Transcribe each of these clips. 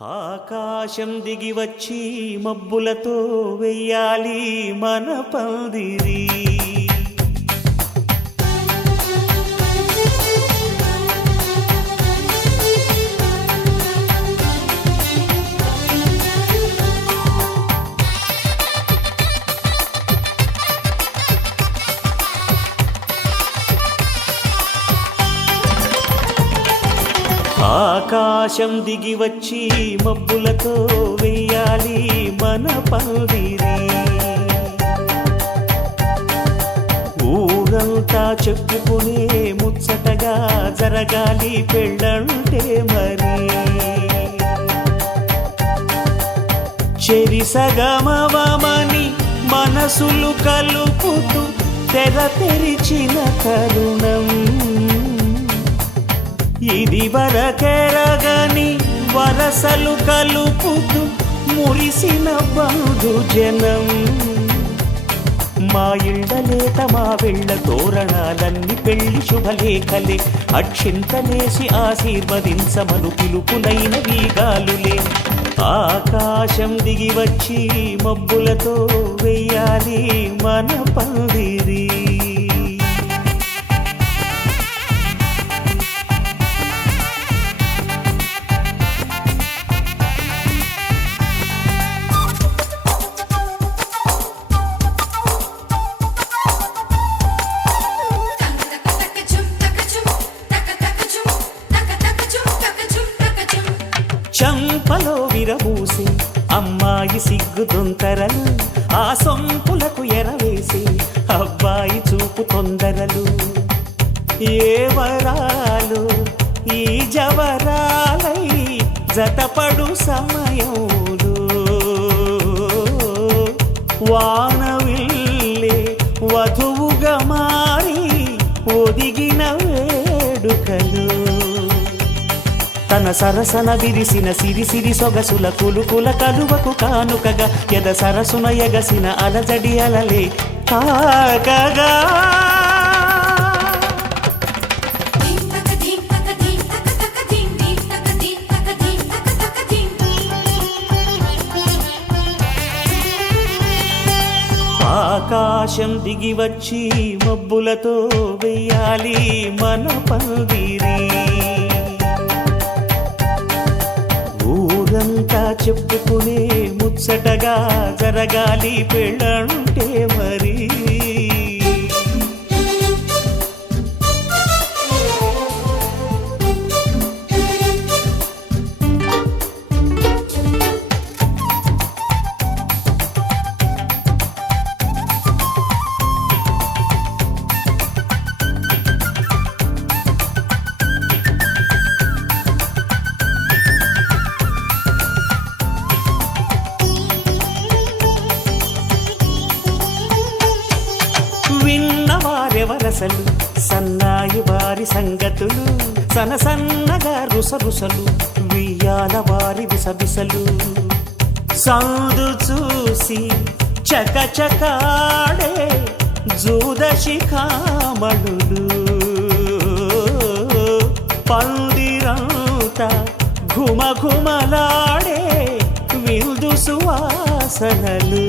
ఆకాశం దిగి వచ్చి మబ్బులతో వెయ్యాలి మన పందిరి. ఆకాశం దిగి వచ్చి మబ్బులతో వెయ్యాలి మన పందిరి. ఊరంతా చెప్పుకునే ముచ్చటగా జరగాలి పెళ్ళంటే మరి. చెరిసగమవమని మనసులు కలుపుతూ తెర తెరిచిన తరుణం ఇది వరకెరగని వరసలు కలుపుతూ మురిసిన బంధుజనం. మా ఇళ్ళలేత మా వెళ్ళ తోరణాలన్నీ పెళ్లి శుభలేఖలే. అక్షింతలేసి ఆశీర్వదించమను పిలుపులైన వీగాలులే. ఆకాశం దిగి వచ్చి మబ్బులతో వెయ్యాలి మన పందిరి. చంపలో విరబూసి అమ్మాయి సిగ్గు దొంతరలు, ఆ సొంపులకు ఎరవేసి అబ్బాయి చూపు తొందరలు. ఏ వరాలు ఈ జవరాలై జతపడు సమయంలో వానవిల్లే వధువుగా మారి ఒదిగిన వేడుకలు. తన సరసన విరిసిన సిరిసిరి సొగసుల కులుకుల కలువకు కానుకగా ఎద సరసున ఎగసిన అలజడి అలలే తాకగా. ఆకాశం దిగి వచ్చి మబ్బులతో వెయ్యాలి మన పందిరి. ఊరంతా చెప్పుకునే ముచ్చటగా జరగాలి పెళ్ళంటే మరి. విన్నవారెవరసలు సన్నాయి వారి సంగతులు, సనసన్నగా రుసరుసలు వియ్యాల వారి విసవిసలు. సందు చూసి చకచకాడే జూదశిఖామణులు, పందిరంతా ఘుమఘుమలాడే విందు సువాసనలు.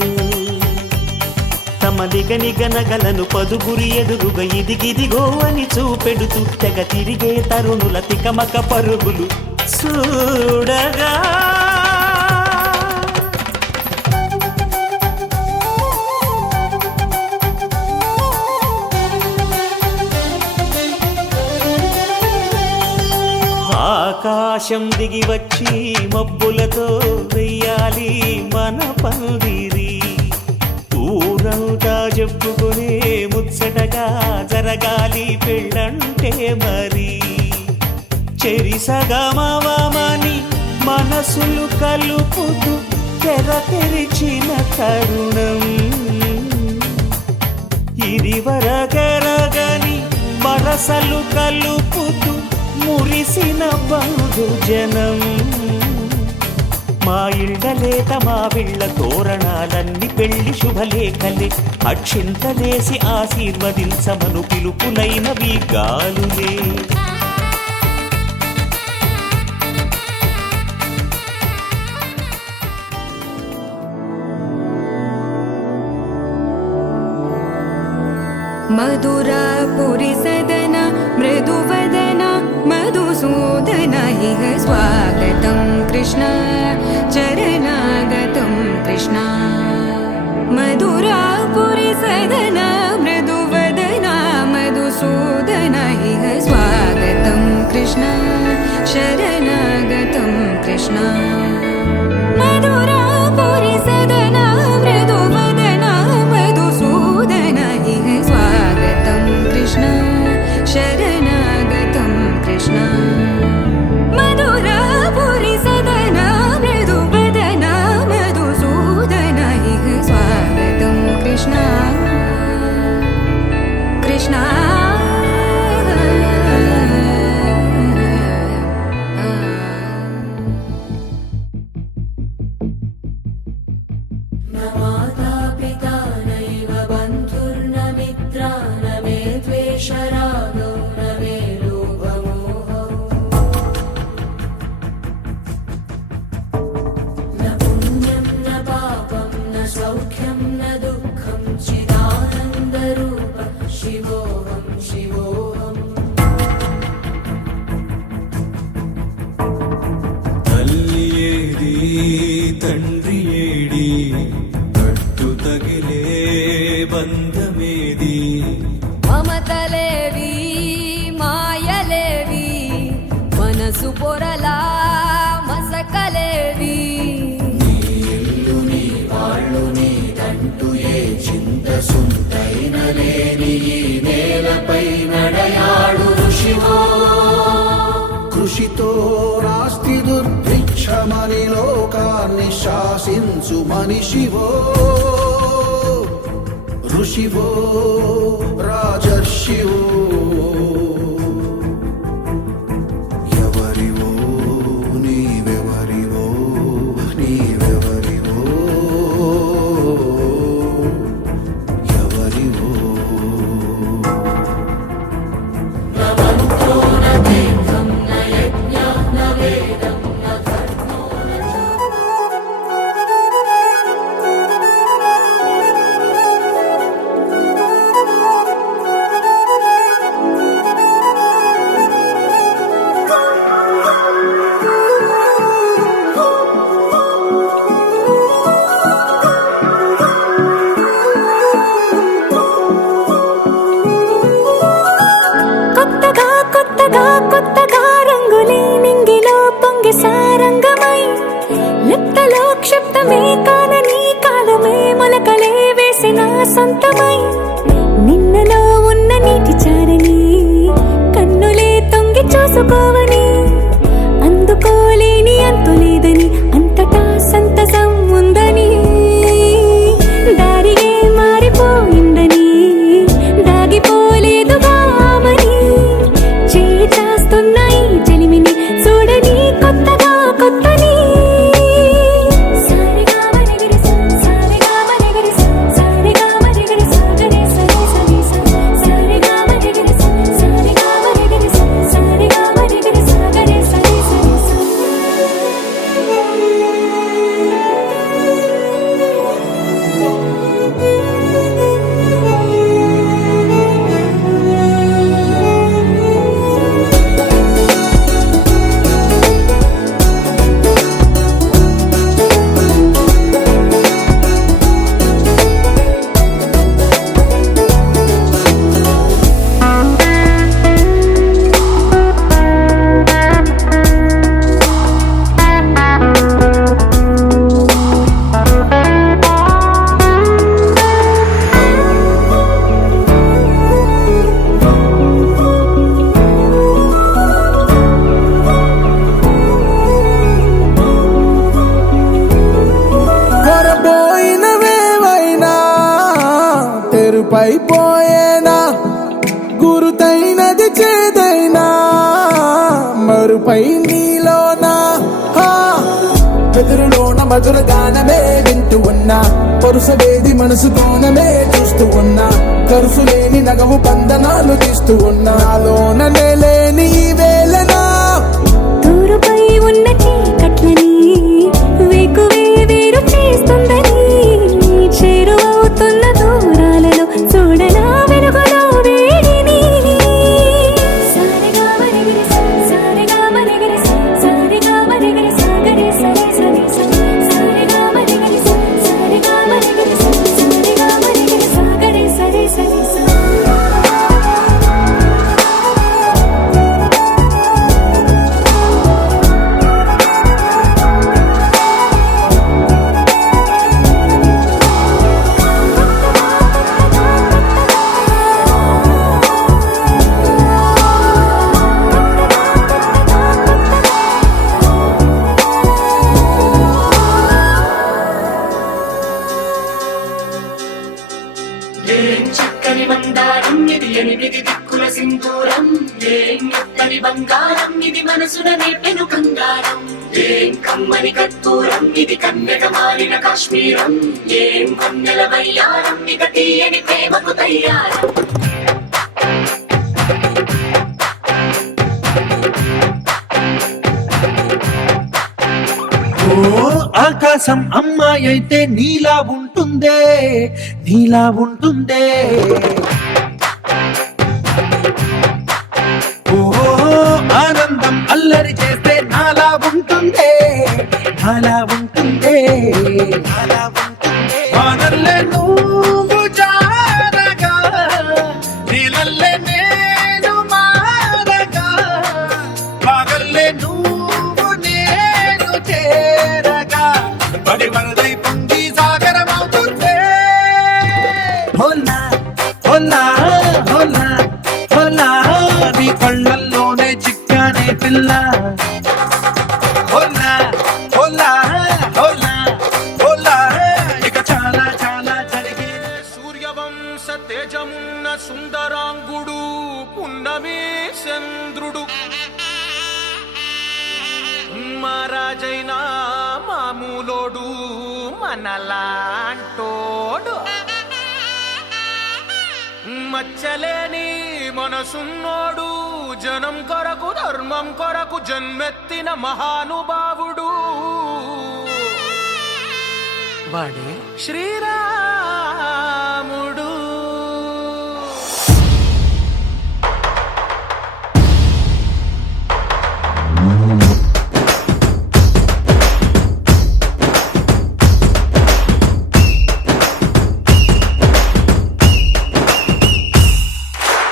తమ నిగనిగనగలను పదుగురి ఎదురుగా ఇదిగిదిగో అని చూపెడుతూ తెగ తిరిగే తరుణుల తికమక పరుగులు చూడగా. ఆకాశం దిగి వచ్చి మబ్బులతో వెయ్యాలి మన పందిరి. ఊరంతా చెప్పుకునే ముచ్చటగా జరగాలి పెళ్ళంటే మరి. చెరిసగమవమని మనసులు కలుపుతూ తెర తెరిచిన తరుణం ఇది వరకెరగని వరసలు కలుపుతూ మురిసిన బంధుజనం. మా ఇళ్ళలేత మా వెళ్ళ తోరణాలన్నీ పెళ్లి శుభలేఖలే. అక్షింతలేసి ఆశీర్వదించమను పిలుపులైన వీగాలులే. मधुरापुरी सदन मृदुवदन मधुसूदन इह स्वागतं कृष्ण चरणागतं कृष्ण मधुरापुरी सदन मृदुवदन मधुसूदन इह स्वागतं कृष्ण शरणागतं कृष्ण मधुरापुरी सदन मृदुवदन मधुसूदन इह स्वागतं कृष्ण शरणागतं कृष्ण मधुरापुरी सदन मृदुवदन मधुसूदन इह स्वागतं कृष्ण कृष्ण తండ్రి ఏడి కట్టు తగిలే బంధమేది మమతలేవి మాయలేవి మనసు పొరలా మసకలేవి నీ ఇల్లు నీ వాళ్ళు నీదంటూ ఏ చింత సుంతైన లేని ఈ నేలపై నడయాడు ఋషివో కృషితో రాస్తి దుర్భిక్షమని లోకాన్ని శాసించు మనిషివో ఋషివో రాజర్షివో ఎవరివో నీవెవరివో నీవెవరివో ఎవరివో కొత్తగా రంగులే నింగిలో పొంగి సారంగమై లెక్కలో క్షిప్తమే కానని కాలమే మొలకలే వేసిన సొంతమై నిన్నలో ఉన్న నీటి చారని కన్నులే తొంగి చూసుకోవని అందుకోలేని అంతులేదని అంతటా సంతసం ఉందని దారిగే మారిపోయిందని దాగిపోలేదుగా ఆమని చేస్తాస్తున్నాయి చెలిమిని చూడని కొత్తగా కొత్తని సారిగా మరిగిరి సారిగా మరిగిరి సారిగా మరిగిరి సాగరే సరి సరి సారిగా మరిగిరి సారిగా మరిగిరి సారిగా మరిగిరి సాగరే సరి సరి పైపోయేనా గురుతైనది చేదైనా మరుపై నీలోనా ఎదురులోన మధుర గానమే వింటూ ఉన్నా పరుసవేది మనసు కోణమే చూస్తూ ఉన్నా కరుసులేని నగవు బంధనాలు తీస్తూ ఉన్నా లోన లేని ఈ వేళనా తూరుపై ఉన్న చీకట్లని వేకువే వేరు చేస్తుందని చేరువవుతున్న దూరాలలో చూడనా వెలుగులో మనసున నేర్పెను కంగారం ఏం కమ్మని కత్తూరం ఇది కన్యక మారిన కాశ్మీరం ఏం కన్నెల వయ్యారం ఇక తీయని ప్రేమకు తయ్యారం ఓ ఆకాశం అమ్మాయి అయితే నీలా ఉంటుందే నీలా ఉంటుందే ఓ ఆనందం అల్లరి చేస్తే నాలా ఉంటుందే నాలా ఉంటుందే నాలా ఉంటుందే వానల్లే నువ్వు జారగా నీలల్లే నేను మారగా పగల్లే నువ్వు నేను చేరగా పడి వరదై పొంగి సాగరమవుతుందే హోలా హోలా హోలా హోలా నీ కళ్ళల్లోనే చిక్కానే పిల్ల హోలా హోలా హోలా హోలా ఇక చాలా చాలా జరిగిన సూర్యవంశ తేజమున్న సుందరాంగుడు పున్నమి చంద్రుడు మహారాజైన మామూలోడు మనలాంటోడు మచ్చలేని మనసున్నోడు జనం కొరకు ధర్మం కొరకు జన్మెత్తిన మహానుభావుడు వాడే శ్రీరాముడు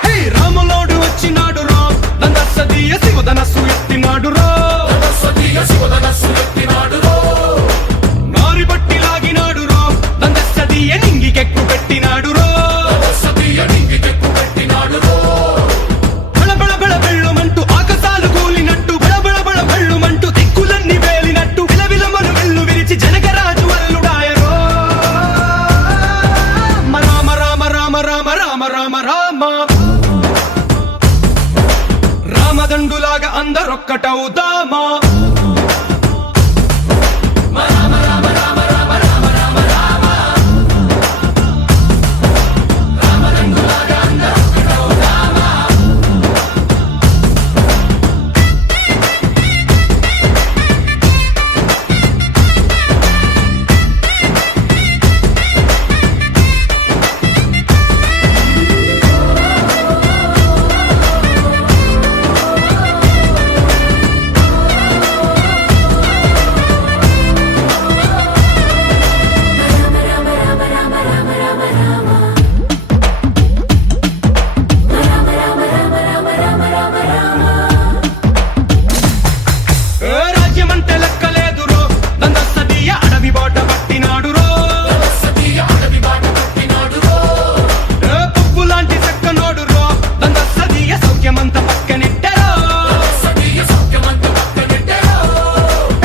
హే రాములోడు వచ్చినాడు రో దందసదీయ శివధనస్సు ఎత్తినాడు రో నారి బట్టి లాగినాడు రో దందసదీయ నింగికెక్కు పెట్టినాడు రో బళబళ బళ బెళ్ళుమంటూ ఆకాశాలు కూలినట్టు బళబళ బళ బెళ్ళుమంటూ దిక్కులన్నీ వేలినట్టు విలవిలమను వెళ్ళు విరిచి జనకరాజు అల్లుడాయరో రామ రామ రామ రామ రామ రామ రామ రామదండులాగా అందరొక్కటవుదామా ఏ రాజ్యమంటే లెక్కలేదు రో దందసదీయ అడవి బాట పట్టినాడు రో ఏ పువ్వు లాంటి చక్కనోడు రో దందసదీయ సౌఖ్యమంత పక్కనెట్టరో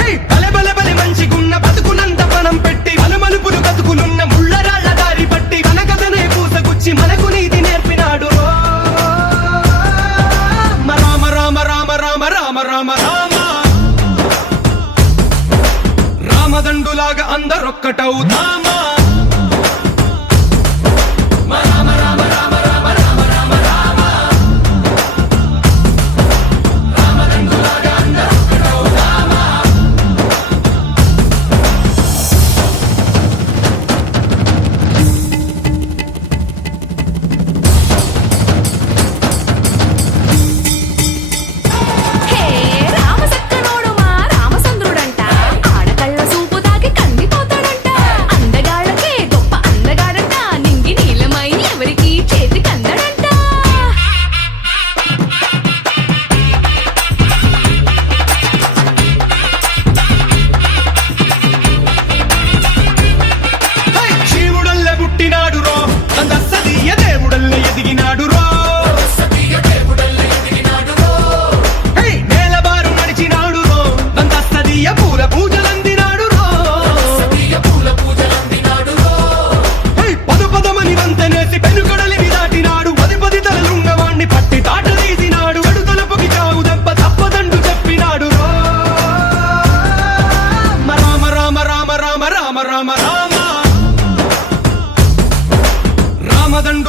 ఏయ్ బలె బలె బలె మంచిగున్న బతుకునంత పణం పెట్టి మలుమలుపులు బతుకులున్న ముళ్ళరాళ్ళ దారి పట్టి కనకదనే పూసగుచ్చి మనకు నీతి నేర్పినాడు రో రామ రామ రామ రామ రామ రామ రామ రామదండులాగా అందరొక్కటవుదామా హే రామసక్కనోడు మా రామచంద్రుడంట ఆడకళ్ళ సూపు తాకి కందిపోతాడంట అందగాళ్ళ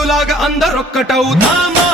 నందులాగా అందరొక్కటవుదామా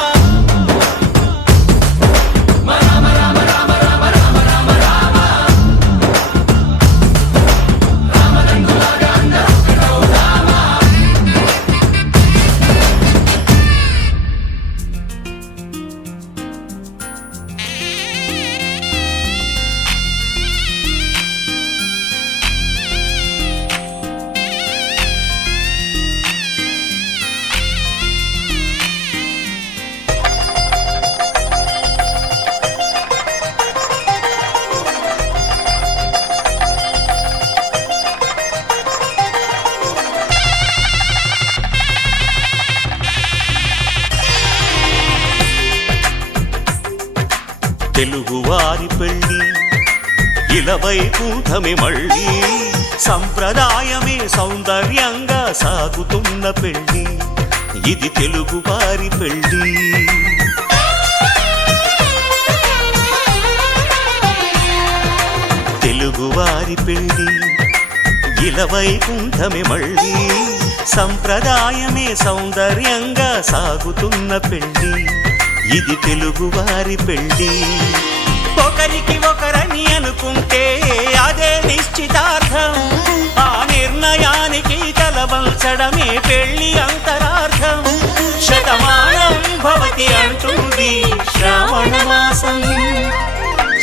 తెలుగువారి పెళ్ళి ఇలవైకుంఠమే మళ్ళీ సంప్రదాయమే సౌందర్యంగా సాగుతున్న పెళ్ళి ఇది తెలుగువారి పెళ్ళి తెలుగువారి పెళ్ళి ఇలవైకుంఠమే మళ్ళీ సంప్రదాయమే సౌందర్యంగా సాగుతున్న పెళ్ళి ఇది తెలుగువారి పెళ్ళి ఒకరికి ఒకరని అనుకుంటే అదే నిశ్చితార్థం ఆ నిర్ణయానికి తలవంచడమే పెళ్ళి అంతరార్థం శతమానం భవతి అంటుంది శ్రావణ మాసం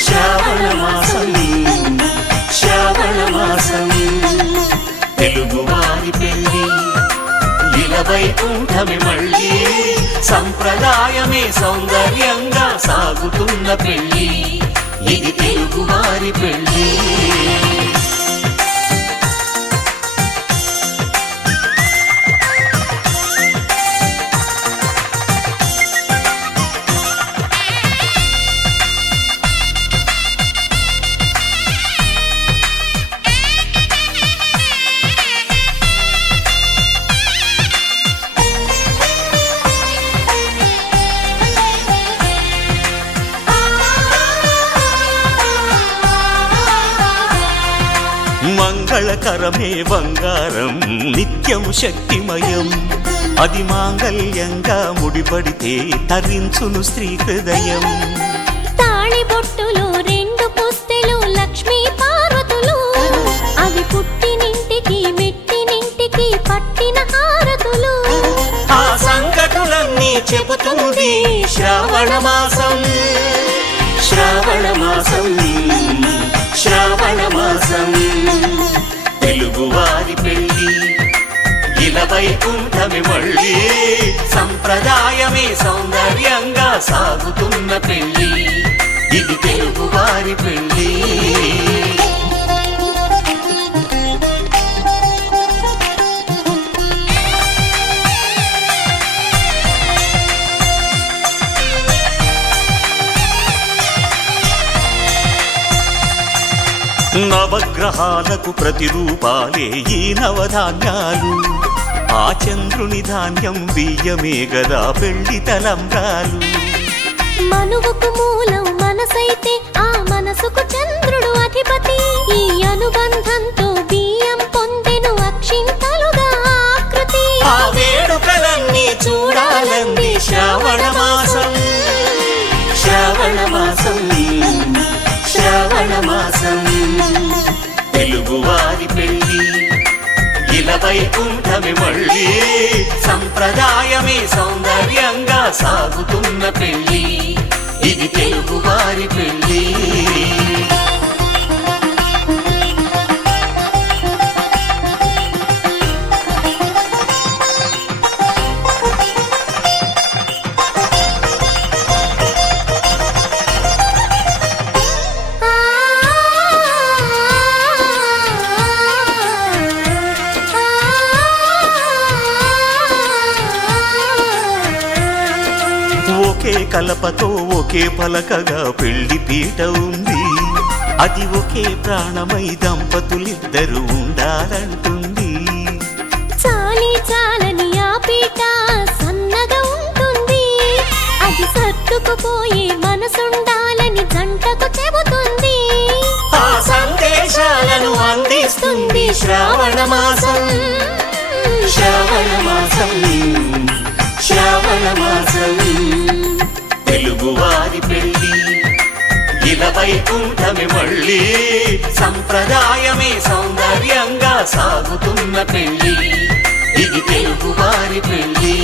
శ్రావణ మాసం శ్రావణ మాసం తెలుగువారి పెళ్ళి ఇలవైకుంఠమే మళ్ళీ సంప్రదాయమే సౌందర్యంగా సాగుతున్న పెళ్ళి ఇది తెలుగువారి పెళ్ళి మంగళకరమే బంగారం నిత్యం శక్తిమయం అది మాంగళ్యంగా ముడిపడితే తరించును స్త్రీ హృదయం తాళిబొట్టులు రెండు పుస్తెలు లక్ష్మీ పార్వతులు అవి పుట్టినింటికి మెట్టినింటికి పట్టిన హారతులు ఆ సంకటులన్నీ చెబుతుంది శ్రావణ మాసం శ్రావణ మాసం శ్రావణ మాసం తెలుగువారి పెళ్ళి ఇలవైకుంఠమే మళ్ళీ సంప్రదాయమే సౌందర్యంగా సాగుతున్న పెళ్ళి ఇది తెలుగువారి పెళ్ళి నవగ్రహాలకు ప్రతిరూపాలే ఈ నవధాన్యాలు ఆ చంద్రుని ధాన్యం బియ్యమే గదా పెళ్లి తలంబ్రాలు మనువుకు మూలం మనసైతే ఆ మనసుకు చంద్రుడు అధిపతి ఈ అనుబంధంతో బియ్యం పొందెను అక్షింతలుగా ఆకృతి ఆ వేడుకలన్నీ చూడాలంది శ్రావణ మాసం శ్రావణ మాసం శ్రావణ మాసం తెలుగువారి పెళ్ళి ఇలవైకుంఠమే మళ్ళీ సంప్రదాయమే సౌందర్యంగా సాగుతున్న పెళ్ళి ఇది తెలుగువారి పెళ్ళి ఒకే కలపతో ఒకే పలకగా పెళ్లి పీట ఉంది అది ఒకే ప్రాణమై దంపతులిద్దరూ ఉండాలంటుంది చాలి చాలని ఆ పీట సన్నగా ఉంటుంది అది సర్దుకుపోయే మనసుండాలని జంటకు చెబుతుంది ఆ సందేశాలను అందిస్తుంది శ్రావణ మాసం శ్రావణ మాసం శ్రావణ మాసం తెలుగువారి పెళ్ళి ఇలా వైకుంఠమే మళ్ళీ సంప్రదాయమే సౌందర్యంగా సాగుతున్న పెళ్ళి ఇది తెలుగువారి పెళ్ళి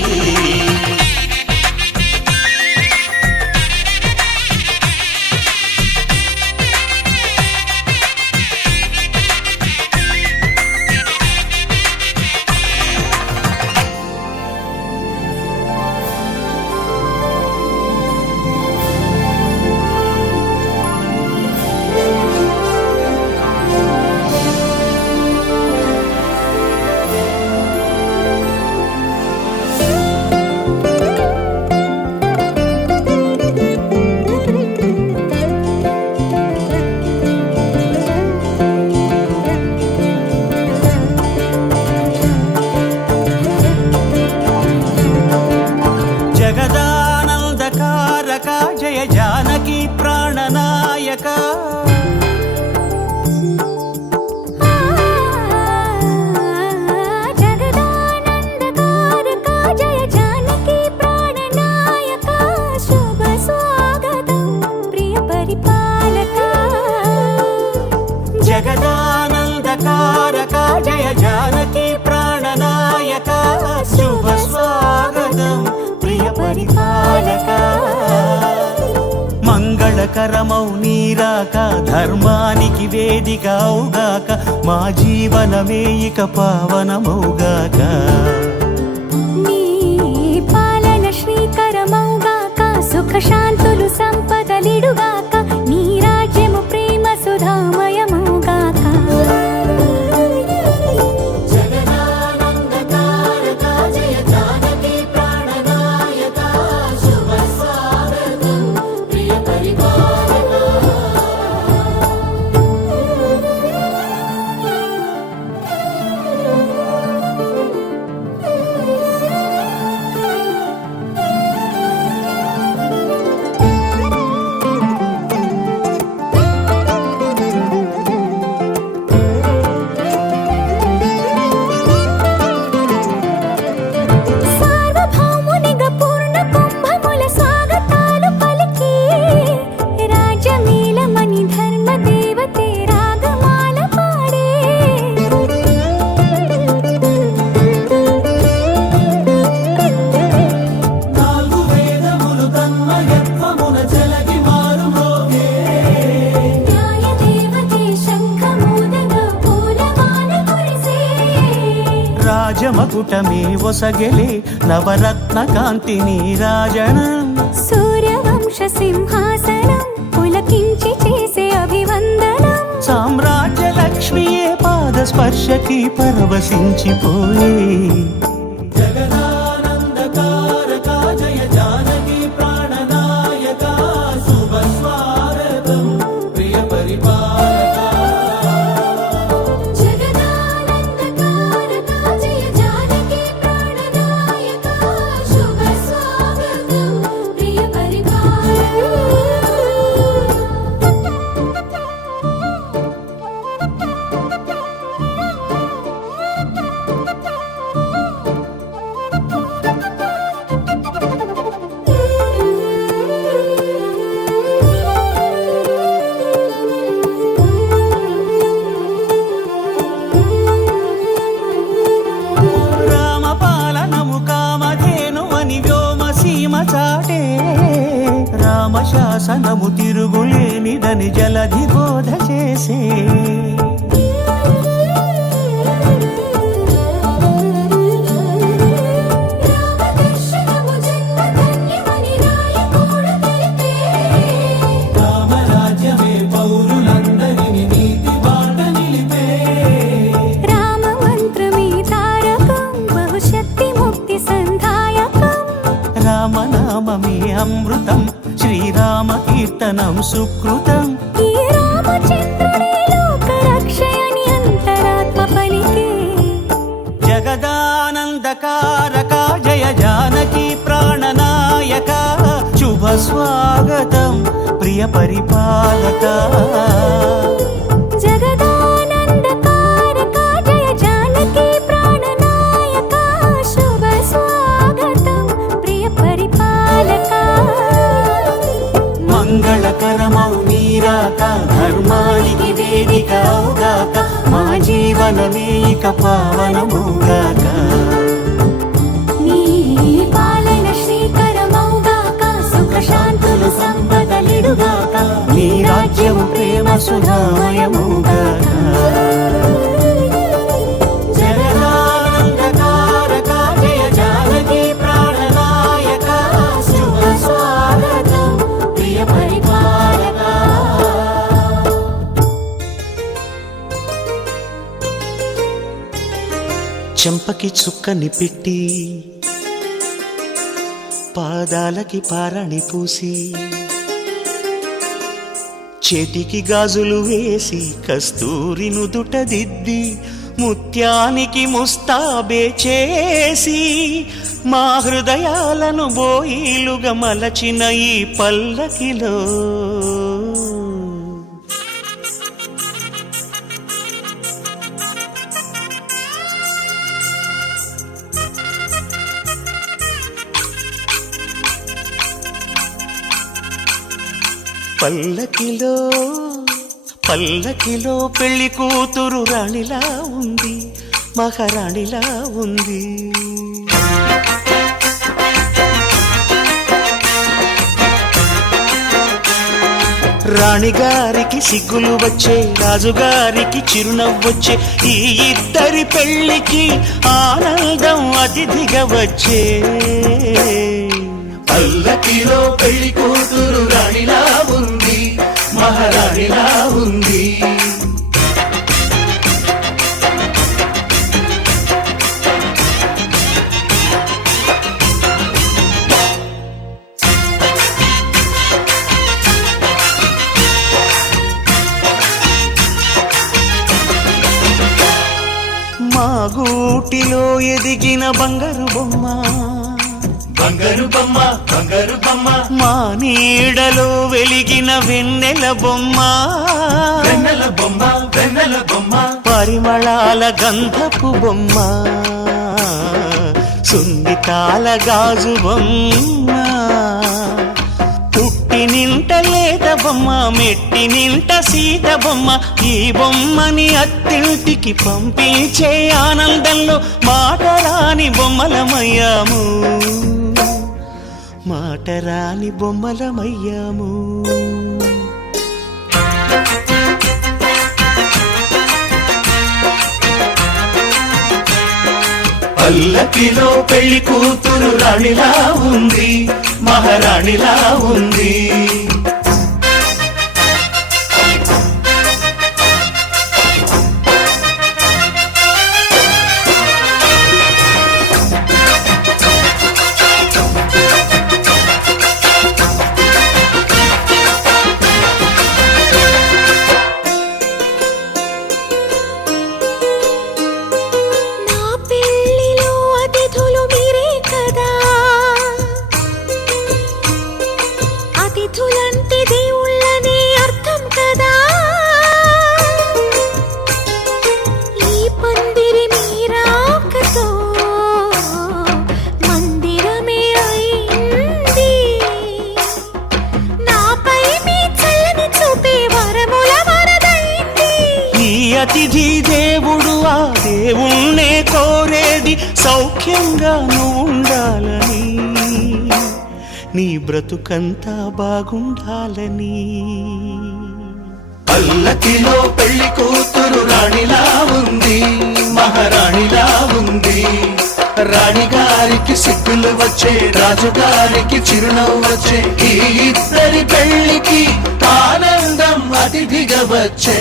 జగదానందకారక జయ జానకి ప్రాణనాయక జగదానందకారక జయ జానకి ప్రాణనాయక శుభ స్వాగతం ప్రియ పరిపాలక జగదానందకారక జయ జానకి ప్రాణనాయక శుభ స్వాగతం ప్రియ పరిపాలక మంగళకరమౌ నీరాక ధర్మానికి వేదిక అవుగాక మా జీవనమే ఇక పావనమౌగాక నీ పాలన శ్రీకరమౌగాక సుఖ శాంతులు సంపదలిడుగాక నీ రాజ్యము ప్రేమ సుధామయమౌగాక జగదానందకారక జయ జానకి ప్రాణనాయక శుభ స్వాగతం ప్రియ పరిపాలక సార్వభౌమునిగా పూర్ణ కుంభముల స్వాగతాలు పలికి రాజమేళమణి ధర్మ దేవతే రాగమాల పాడే నాలుగు వేదములు తన్మయత్వమున చెలగి మారుమోగే న్యాయ దేవతే శంఖమూదగా పూలమాల కురిసే రాజమకుటమే ఒసగెలే నవరత్న కాంతి నీరాజనం సూర్యవంశ సింహాసనం పులకించి చేసే అభివందనం సామ్రాజ్య లక్ష్మియే పాద స్పర్శకి పరవశించిపోయే జగదానందకారక జయ జానకి ప్రాణనాయక శుభ స్వాగతం ప్రియ పరిపాలక జగదానందకారక జయ జానకి ప్రాణనాయక శుభ స్వాగతం ప్రియ రామపాలనము కామధేను అని వ్యోమసీమ చాటే రామశాసనము తిరుగులేనిదని జలధి బోధ చేసే రామదర్శనము జన్మధన్యమని రాయకూడ తెలిపే రామరాజ్యమే పౌరులందరిని నీతి బాట నిలిపే రామ మంత్రమే తారకం బహుశక్తి ముక్తి సంధాయకం రామనామమే అమృతం శ్రీరామ కీర్తనం సుకృతం ఈ రామచంద్రుడే లోక రక్షయని అంతరాత్మ పలికే జగదానందకారక జయ జానకి ప్రాణనాయక శుభ స్వాగతం ప్రియ పరిపాలక జగదానందకారక జయ జానకి ప్రాణనాయక శుభ స్వాగతం జీవనమే ఇక పావనముగాక. నీ పాలన శ్రీకరమౌగాక, సుఖ శాంతులు సంపదలిడుగాక, నీ రాజ్యము ప్రేమ సుధామయముగాక. జగదానందకారక జయ జానకి ప్రాణనాయక, శుభ స్వాగతం ప్రియ పరిపాలక. చెంపకి చుక్కని పెట్టి పాదాలకి పారణి పూసి చేతికి గాజులు వేసి కస్తూరి నుదుట దిద్ది ముత్యానికి ముస్తాబే చేసి మా హృదయాలను బోయిలుగా మలచిన ఈ పల్లకిలో పల్లకిలో పల్లకిలో పెళ్లి కూతురు రాణిలా ఉంది, మహారాణిలా ఉంది. రాణిగారికి సిగ్గులు వచ్చే, రాజుగారికి చిరునవ్వొచ్చే, ఈ ఇద్దరి పెళ్లికి ఆనందం అతిథిగా వచ్చే. పల్లకిలో పెళ్లి కూతురు రాణిలా ఉంది, మహారాణిలా ఉంది. మా గూటిలో ఎదిగిన బంగారు బొమ్మ, బంగారు బొమ్మ, బంగారు బొమ్మ, మా నీడలో వెలిగిన వెన్నెల బొమ్మ, వెన్నెల బొమ్మ, వెన్నెల బొమ్మ, పరిమళాల గంధపు బొమ్మ, సున్నితాల గాజు బొమ్మ, పుట్టి నింట లేత బొమ్మ, మెట్టి నింట సీత బొమ్మ. ఈ బొమ్మని అత్తింటికి పంపించే ఆనందంలో మాటరాని బొమ్మలమయ్యాము, మాటరాని బొమ్మలమయ్యాము. పల్లకిలో పెళ్లి కూతురు రాణిలా ఉంది, మహారాణిలా ఉంది. నా పెళ్లిలో అతిథులు మీరే కదా, అతిథులంటే దేవుళ్ళనే అర్థం కదా. ఈ పందిరి మీరాకతో మందిరమే అయింది, నాపై మీ చల్లని చూపే వరముల వరదైంది. ఈ అతిథి దేవుడు ఆ దేవుణ్ణే కోరేది సౌఖ్యంగా నువ్వు ఉండాలని, నీ బ్రతుకంతా బాగుండాలని. పల్లకిలో పెళ్లి కూతురు రాణిలా ఉంది, మహారాణిలా ఉంది. రాణిగారికి సిగ్గులు వచ్చే, రాజుగారికి చిరునవ్వు వచ్చే, ఈ ఇద్దరి పెళ్లికి ఆనందం అతిథిగా వచ్చే.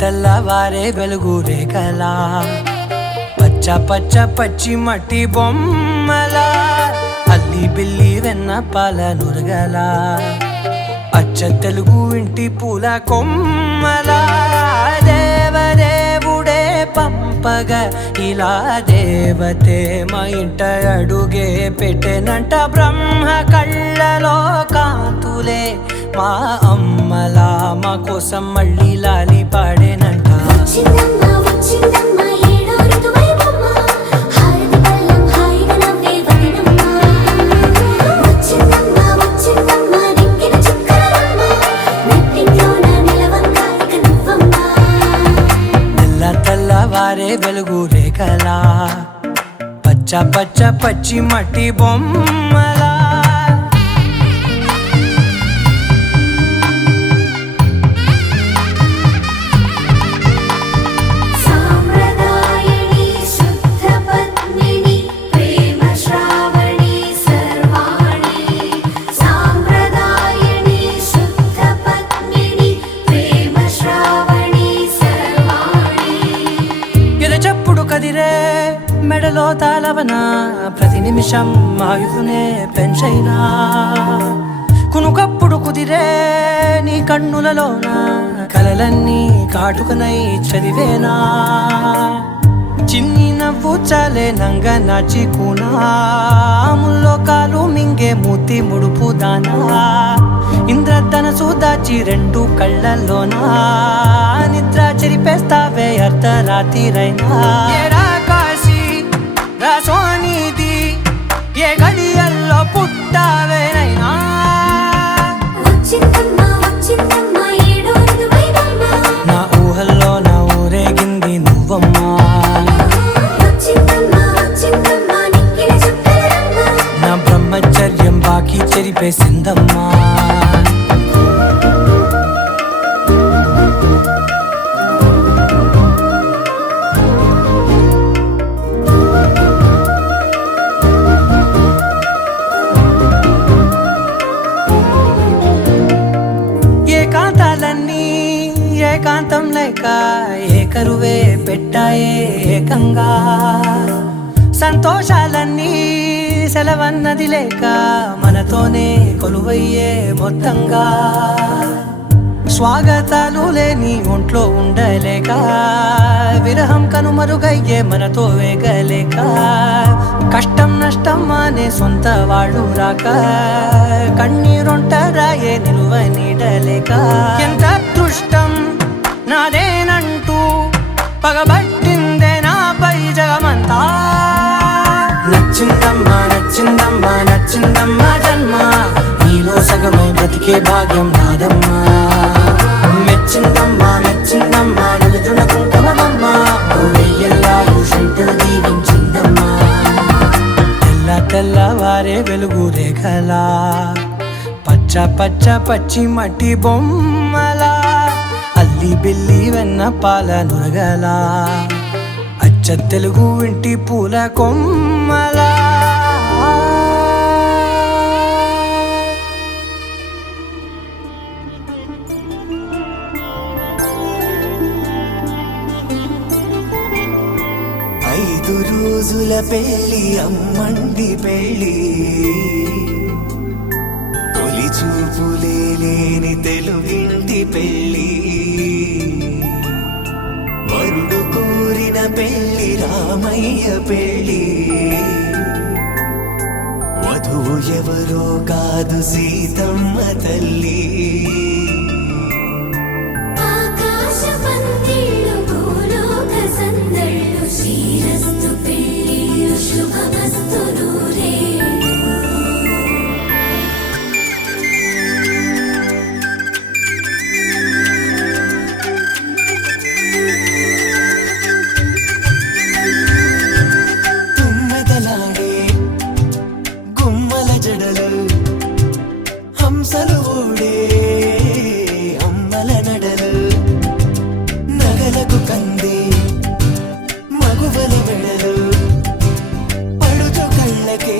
తెల్లవారే వెలుగు రేఖలా, పచ్చ పచ్చ పచ్చి మట్టి బొమ్మలా, అల్లి బిల్లి వెన్న పాల నురగల అచ్చ తెలుగు ఇంటి పూల కొమ్మల దేవదేవుడే పంపగా ఇలా దేవతే మా ఇంట అడుగే పెట్టెనంట బ్రహ్మ కళ్ళలో కాంతులే మా అమ్మలా మా కోసం మళ్ళీ లాలి పాడేనంట వచ్చిందమ్మ వచ్చిందమ్మ ఏడో ఋతువైవమ్మ హారతి పళ్ళం హాయిగా నవ్వే వదనమ్మ వచ్చిందమ్మ వచ్చిందమ్మ దిక్కిన చుక్కలమ్మ నెట్టింట్లోన నిలవంగా ఇక నువ్వమ్మ తెల్ల తెల్లవారే వెలుగు రేఖలా పచ్చ పచ్చ పచ్చి మట్టి బొమ్మలా సాంప్రదాయని శుద్ధ పద్మిని ప్రేమ శ్రావణి సర్వాణి సాంప్రదాయని శుద్ధ పద్మిని ప్రేమ శ్రావణి సర్వాణి ఎరచప్పుడు కదిరే మెడలో తాళవన ప్రతి నిమిషం ఆయుధునే పెంచైనా కునుకప్పుడు కుదిరే నీ కన్నులలోన కలలన్నీ కాటుకనై చదివేనా చిన్ని నవ్వు చాలే నంగ నాచి కూనాముల్లో కాలు మింగే మూతి ముడుపు దానా ఇంద్రధనసు దాచి రెండు కళ్ళల్లోనా నిద్ర చెరిపేస్తావే అర్ధరాత్రిరైనా ఏరా కాశీ రాసోనిది ఏ గడియల్లో పుట్టావేనైనా వచ్చిందమ్మ వచ్చిందమ్మ ఏడో ఋతువైవమ్మ నా ఊహల్లో నా ఊరేగింది నువ్వమ్మా వచ్చిందమ్మ వచ్చిందమ్మ నిక్కిన చుక్కలమ్మ నా బ్రహ్మచర్యం బాకీ చెరిపేసిందమ్మా ఏకాంతాలన్నీ ఏకాంతం లేక ఏకరువే పెట్టాయే ఏకంగా సంతోషాలన్నీ సెలవన్నది లేక మనతోనే కొలువయ్యే మొత్తంగా స్వాగతాలు లేని ఒంట్లో ఉండలేక విరహం కనుమరుగయ్యే మనతో వేగలేక కష్టం నష్టం అనే సొంత వాళ్ళు రాక కన్నీరొంటరాయే నిలువ నీడలేక ఎంత అదృష్టం నాదేనంటూ పగబట్టిందే నాపై జగమంతా నచ్చిందమ్మా నచ్చిందమ్మా నచ్చిందమ్మా జన్మ నీలో సగమై బ్రతికే భాగ్యం నాదమ్మా మెచ్చిందమ్మా మెచ్చిందమ్మా నిలుచున కుంకుమమ్మా వెయ్యల్లాలు శంకులు దీవించిందమ్మా తెల్ల తెల్లవారే వెలుగు రేఖలా పచ్చ పచ్చ పచ్చి మట్టి బొమ్మలా అల్లి బిల్లి వెన్న పాల నురగలా అచ్చ తెలుగు ఇంటి పూల కొమ్మలా ఐదు రోజుల పెళ్లి అమ్మండి పెళ్లి తొలి చూపులే లేని తెలుగింటి పెళ్లి వరుడు కోరిన పెళ్లి రామయ్య పెళ్లి వధువు ఎవరో కాదు సీతమ్మ తల్లి ఆకాశ పందిళ్ళు భూలోక సందళ్ళు శ్రీరస్తు పెళ్ళిళ్ళు శుభమస్తు నూరే తుమ్మెదలాడే గుమ్మల జడలు హంసలు ఊడే అమ్మల నడలు నగలకు కంది మగువల మెడలు పడుచు కళ్ళకే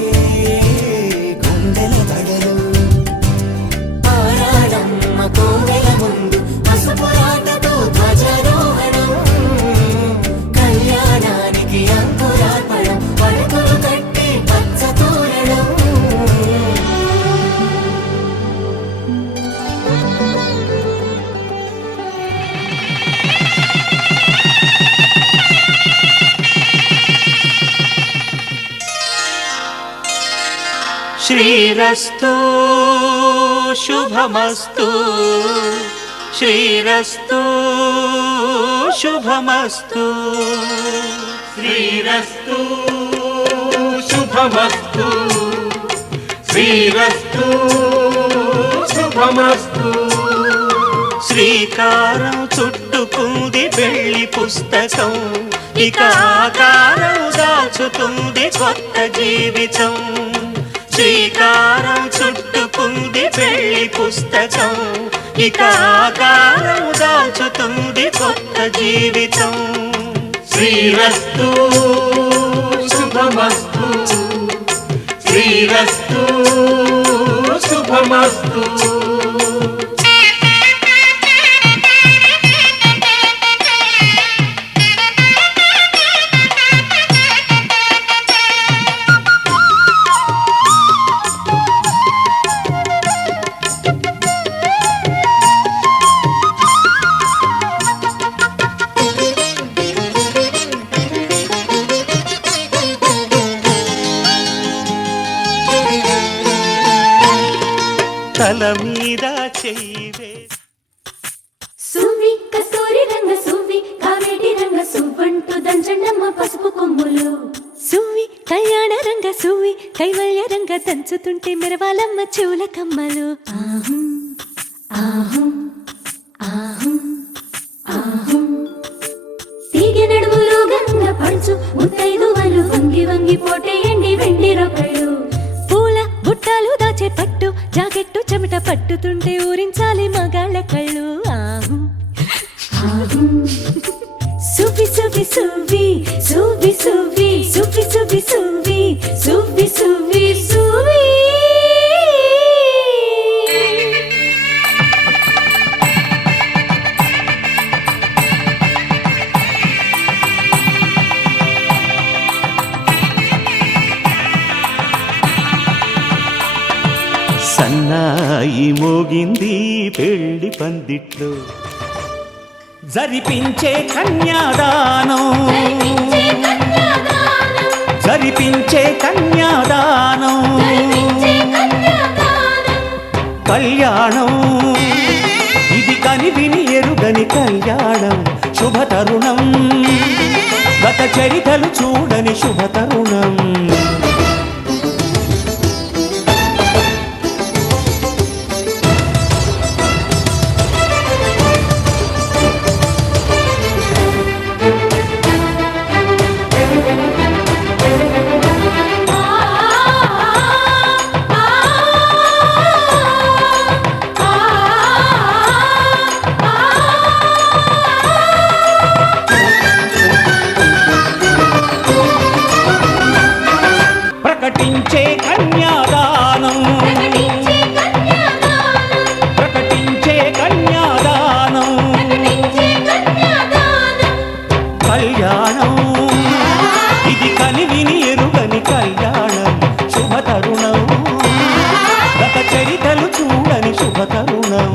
శ్రీరస్తు శుభమస్తు శ్రీరస్తు శుభమస్తు శ్రీరస్తు శుభమస్తు శ్రీరస్తు శుభమస్తు శ్రీకారం చుట్టుకుంది పెళ్లి పుస్తకం ఇక ఆకారం దాచుతుంది కొత్త జీవితం శ్రీకారం చుట్టుకుంది పెళ్లి పుస్తకం ఇక ఆకారం దాచుతుంది కొత్త జీవితం శ్రీరస్తు శుభమస్తు శ్రీరస్తు శుభమస్తు తల మీద చెయ్యి సువ్వి కస్తూరి రంగ సువ్వి కావేటి రంగ సువ్వంటూ దంచండమ్మ పసుపు కొమ్ములు సువ్వి కళ్యాణ రంగ సువ్వి కైవల్య రంగ దంచుతుంటే మెరవాలమ్మ చెవుల కమ్మలు ఆహం ఆహం ఆహం ఆహం తీగె నడుములు గంగ పడుచు ముత్తైదువలు వంగి వంగి పోటేయండి వెండి రొకళ్ళు పూల బుట్టాలు దాచే పట్టు జాకెట్టు చెమట పట్టుతుంటే ఊరించాలి మగాళ్ళ కళ్ళు ఆహు ఆహు సువ్వి సువ్వి సువ్వి సువ్వి సువ్వి సువ్వి సువ్వి సువ్వి సువ్వి సువ్వి సువ్వి సన్నాయి మోగింది పెళ్లి పందిట్లో జరిపించే కన్యాదానం జరిపించే కన్యాదానం కళ్యాణం ఇది కని విని ఎరుగని కళ్యాణం శుభతరుణం గత చరితలు చూడని శుభతరుణం ప్రకటించే కన్యాదానం ప్రకటించే కన్యాదానం కళ్యాణం ఇది కని విని ఎరుగని కళ్యాణం శుభతరుణం గత చరితలు చూడని శుభతరుణం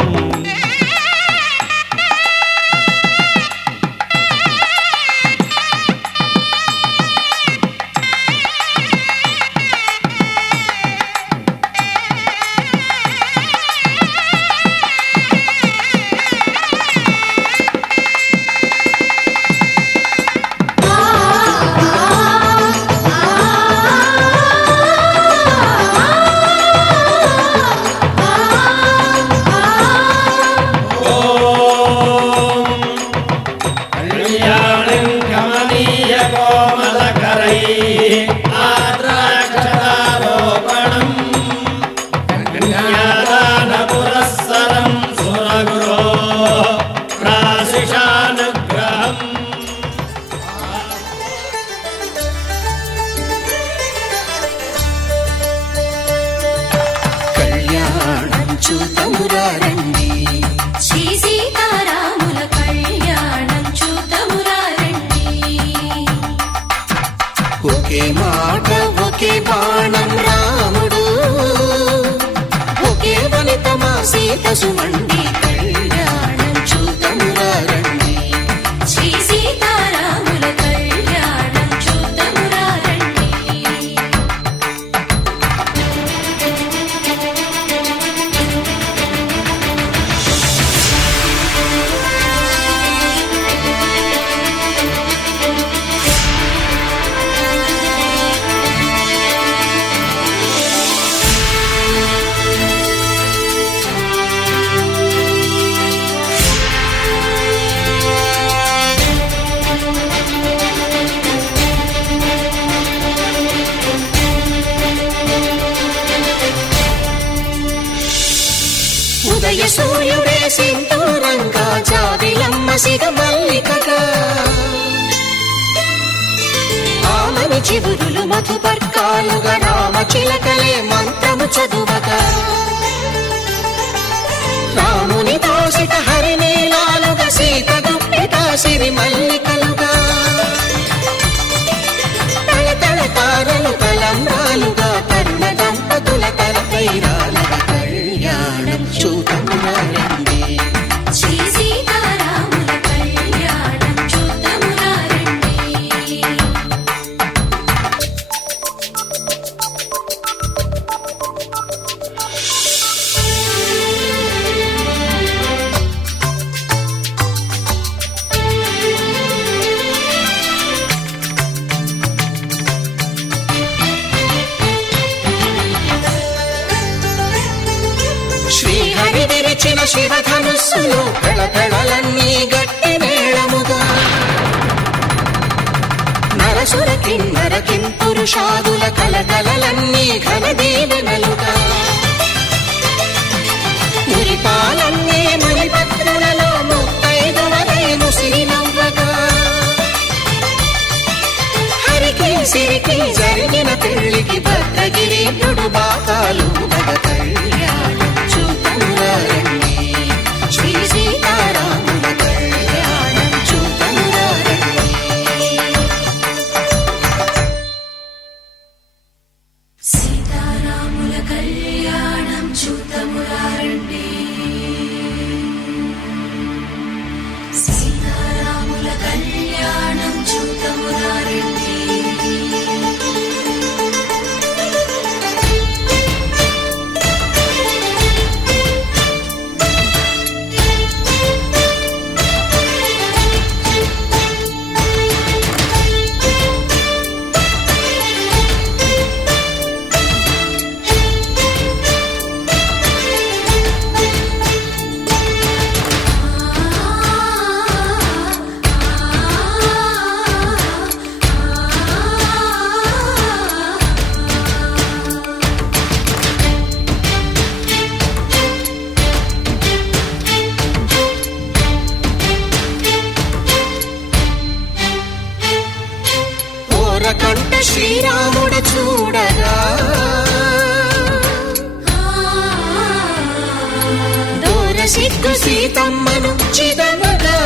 చూతమురారండి శ్రీ సీతారాముల కళ్యాణం చూతమురారండి ఒకే మాట ఒకే బాణం రాముడు ఒకే వనిత మా సీత సుమండి కళ్యాణం చూతమురారండి శ్రీ సీతారాముల కళ్యాణం చూతమురారండి ఉదయ సూర్యుడే సింధూరంగా జాబిలమ్మ సిగ మల్లికగా ఆమని చివురులు మధుపర్కాలుగా రామ చిలకలే మంత్రము చదువగా రాముని దోసిట హరినీలాలుగా సీత గుప్పిట సిరి మల్లికలుగా తల తారలు తలంబ్రాలుగా తరుణ దంపతుల తలపైరాలుగా కళ్యాణం చూడమురండి శ్రీ సీతారాముల కళ్యాణం చూద్దామురా రండి. శ్రీహరి విరిచిన శివధనుస్సులు పెళపెళలన్నీ గట్టి మేళముగా నరసుర కిన్నర కింపురుషాదుల కలకలలన్నీ ఘన దీవెనలుగా మురిపాలన్నీ మణిపత్రులలో ముత్తైదువలై ముసిరి నవ్వగా హరికి సిరికి జరిగిన పెళ్లికి భద్రగిరి నుడు బాకాలు గద కళ్యాణం చూడమురండి శ్రీ సీతారాముల కళ్యాణం చూడమురండి సీతారాముల కళ్యాణం చూద్దామురా రండి. సీతారాముల కళ్యాణం చూద్దామురా రండి. ఓరకంట శ్రీరాముడు చూడగా దూర సిగ్గు సీతమ్మను చిదమగా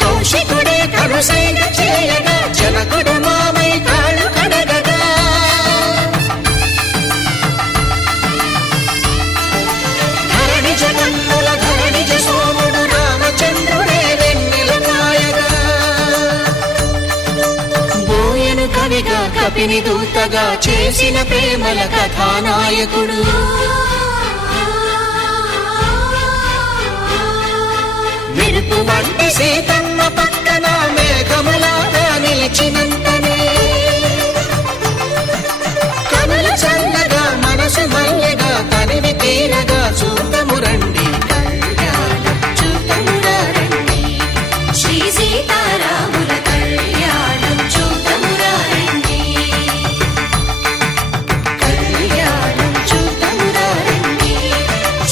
కౌశికుడే కరుసైన చేయగా జనకుడు మామై కాళ్ళు కడగగా ధరణి జగన్నుల ధరణిజ సోముడు రామచంద్రుడే వెన్నెల కాయగా బోయను కవిగా కపిని దూతగా చేసిన ప్రేమల కథానాయకుడు మెరుపు వంటి సీతమ్మ పక్కన మేఘములాగా నిలిచినంతనే కనులు చల్లగా మనసు మల్లెగా తనివి తీరగా చూడమురండి కళ్యాణం చూడమురండి శ్రీ సీతారాముల కళ్యాణం చూద్దామురా రండి. కళ్యాణం చూడమురండి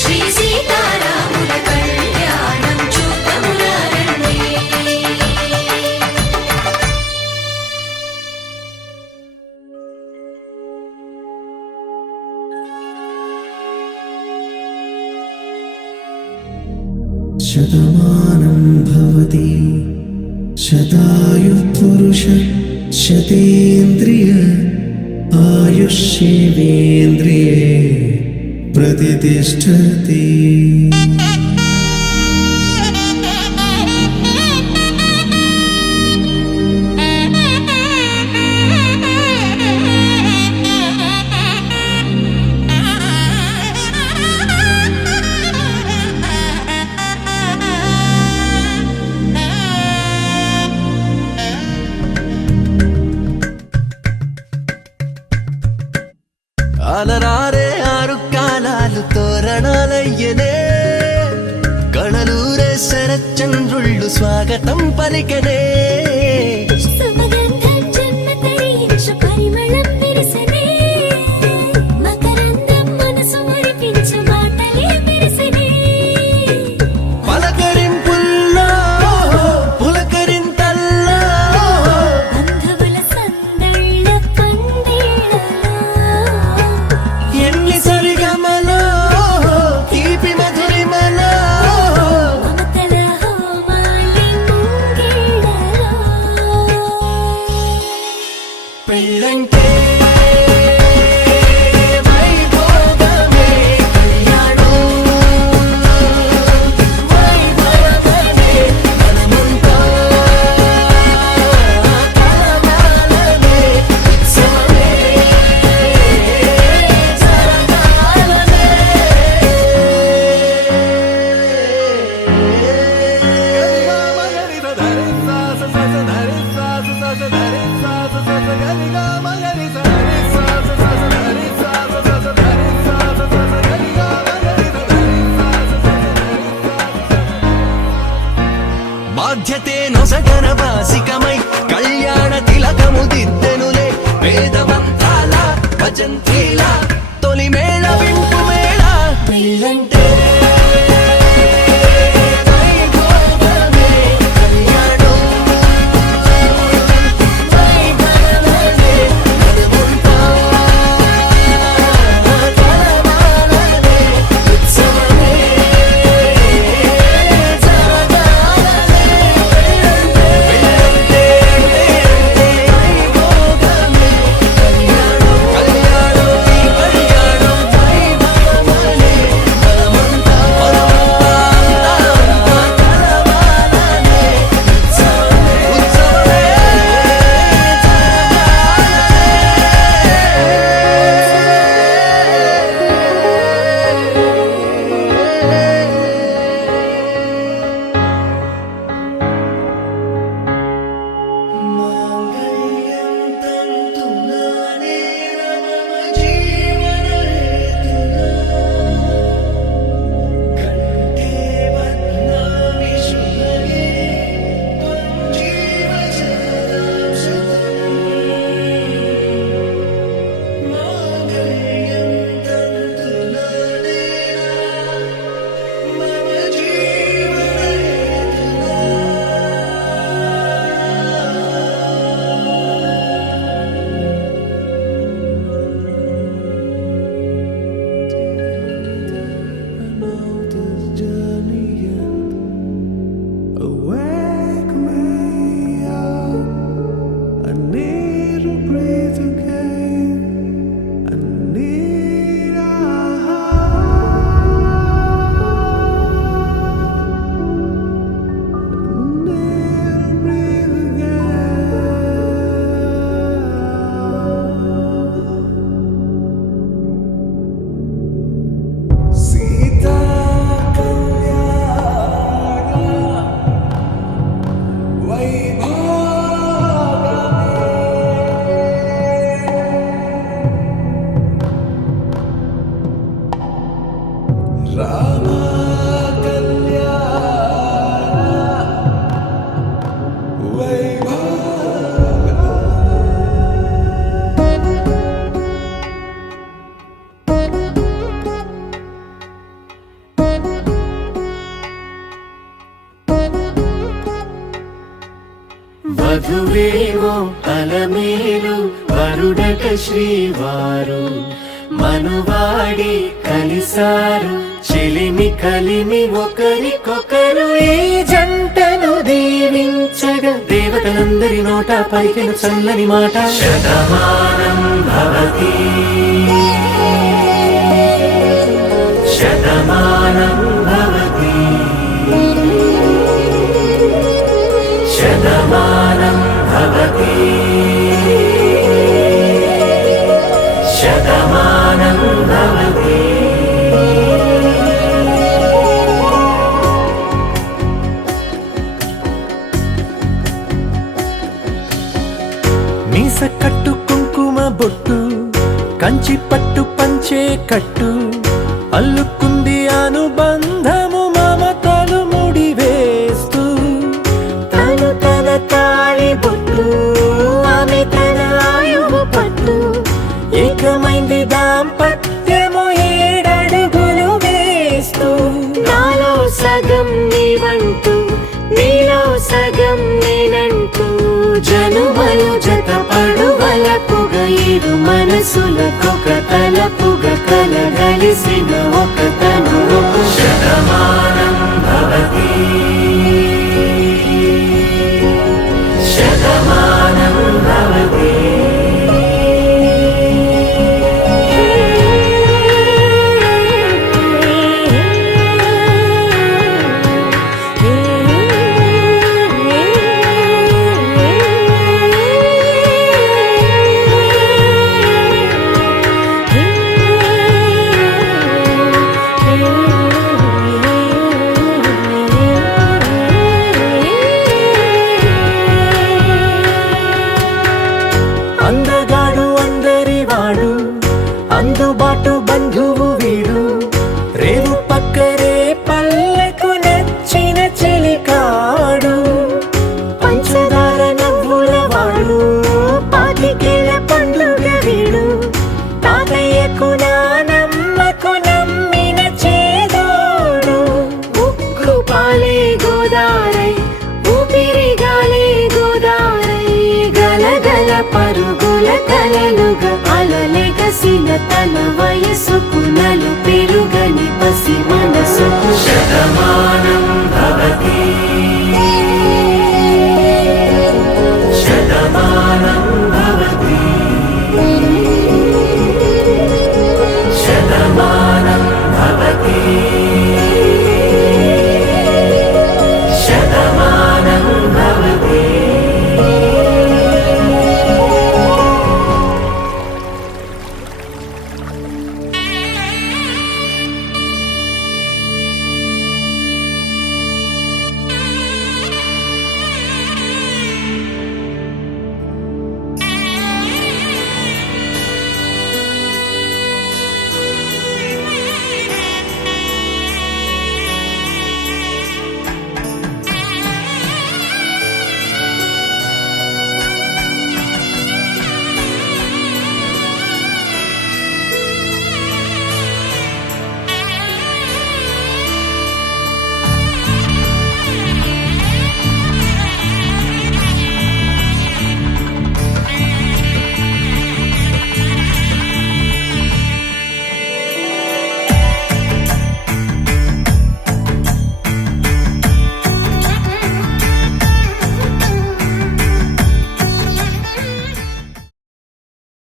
శ్రీ సీతారాముల కళ్యాణం చూద్దామురా రండి. శతమానం భవతి శతాయుః పురుష శతేంద్రియ ఆయుష్యేవేంద్రియే ప్రతిష్టతి. అలరారే ఆరు కాలాలు తోరణాలయ్యనే కళలూరే శరచంద్రుళ్ళు స్వాగతం పలికనే. సుమగంధం జన్మ తరించి పరిమళం విరసనే పెళ్ళంటే వైభోగమే కళ్యాణం వైభవమే మనమంతా కలవాలనే ఉత్సవమే బాధ్యతే నొసగన వాసికమై కళ్యాణ తిలకము దిద్దెనులే వేదవంతాల భజంత్రీల తొలి మేళ వింపు మేళ పెళ్ళంటే వైభోగమే కళ్యాణం వైభవమే మనమంతా కలవాలనే ఉత్సవమే Wake me up. I need to breathe again. I need a need to breathe again. Sita వధువేవో Alamelu వరుడట శ్రీవారు మనువాడి కలిసారు చెలిమి కలిమి ఒకరికొకరు ఈ జంటను దీవించగా దేవతలందరి నోట పలికిన చల్లని మాట శతమానం భవతి శతమానం భవతి శతమానం భవతి శతమానం భవతి మీస కట్టు కుంకుమ బొట్టు కంచి పట్టు పంచే కట్టు అల్లుకుంది అనుబంధము మమతలు ముడివేస్తూ తను తన తాళి బొట్టు ఆమె తన ఆయువు పట్టు ఏకమైంది దాంపత్యము 7 అడుగులు వేస్తూ నాలో సగం నీవంటూ నీలో సగం నేనంటూ జనుమలు జతపడువలకుగా ఇరు మనసులకొక తలపుగా కలగలిసిన ఒక తను శతమానం భవతి శతమానం భవతి అలలుగా అలలెగసిన తన వయసుకు నలు పెరుగని పసి మనసుకు శతమానం భవతి శతమానం